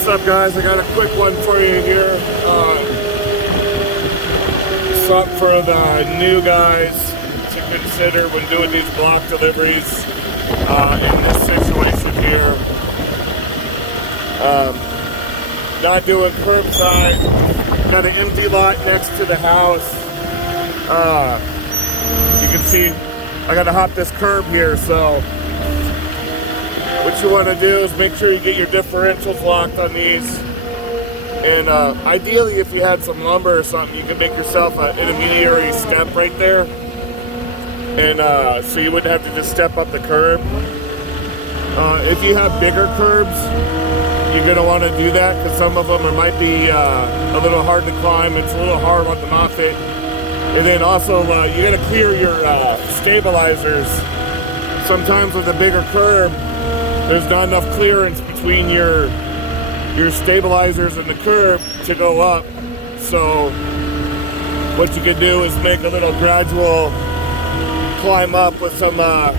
What's up, guys? I got a quick one for you here. Something for the new guys to consider when doing these block deliveries in this situation here. Not doing curbside. Got an empty lot next to the house. You can see I gotta hop this curb here, so what you want to do is make sure you get your differentials locked on these, and ideally if you had some lumber or something, you can make yourself an intermediary step right there, and so you wouldn't have to just step up the curb. If you have bigger curbs, you're going to want to do that, because some of them might be a little hard to climb. It's a little hard on the Moffett. And then also you got to clear your stabilizers. Sometimes with a bigger curb, there's not enough clearance between your stabilizers and the curb to go up. So what you can do is make a little gradual climb up with some of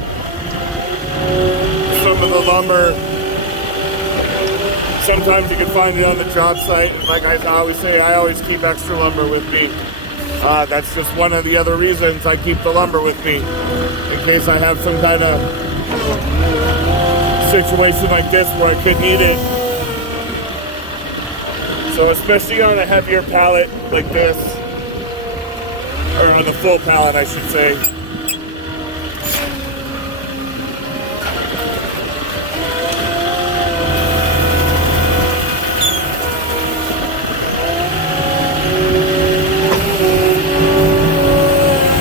the lumber. Sometimes you can find it on the job site. And like I always say, I always keep extra lumber with me. That's just one of the other reasons I keep the lumber with me, in case I have some kind of situation like this where I could need it. So especially on a heavier pallet like this, or on the full pallet I should say.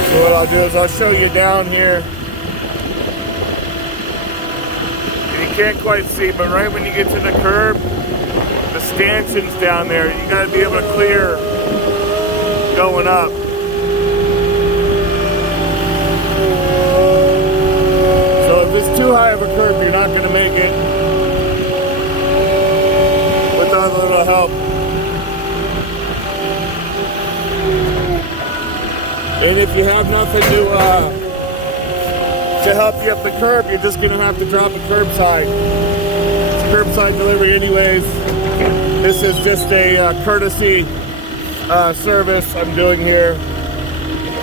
So what I'll do is I'll show you down here. Can't quite see, but right when you get to the curb, the stanchions down there, you got to be able to clear going up. So if it's too high of a curb, you're not going to make it without a little help. And if you have nothing to help you up the curb, you're just going to have to drop a curbside. It's a curbside delivery anyways. This is just a courtesy service I'm doing here,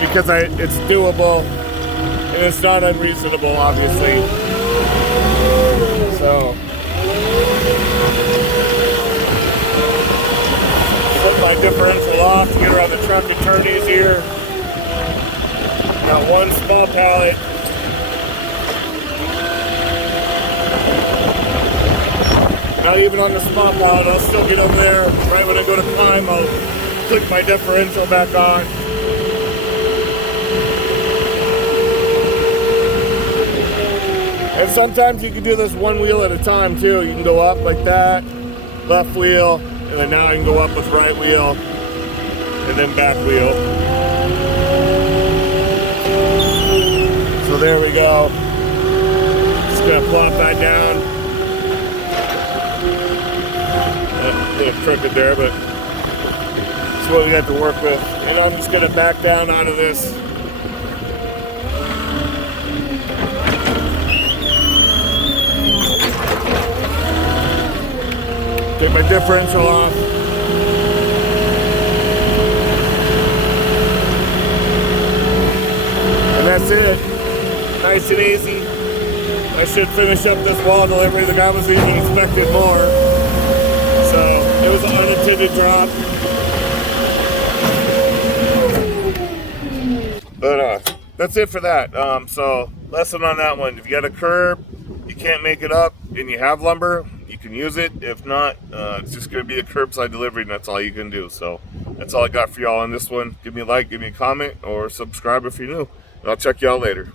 because it's doable and it's not unreasonable, obviously. So put my differential off, get around the truck and turn these here. Got one small pallet. Not even on the small pallet, I'll still get over there. Right when I go to climb, I'll click my differential back on. And sometimes you can do this one wheel at a time too. You can go up like that, left wheel, and then now I can go up with right wheel, and then back wheel. So there we go. Just gonna plop that down. A little crooked there, but that's what we got to work with. And I'm just going to back down out of this. Take my differential off. And that's it. Nice and easy. I should finish up this wall delivery. The guy was even expecting more. So it was an unintended drop. But that's it for that. So lesson on that one. If you got a curb, you can't make it up, and you have lumber, you can use it. If not, it's just going to be a curbside delivery, and that's all you can do. So that's all I got for y'all on this one. Give me a like, give me a comment, or subscribe if you're new. And I'll check y'all later.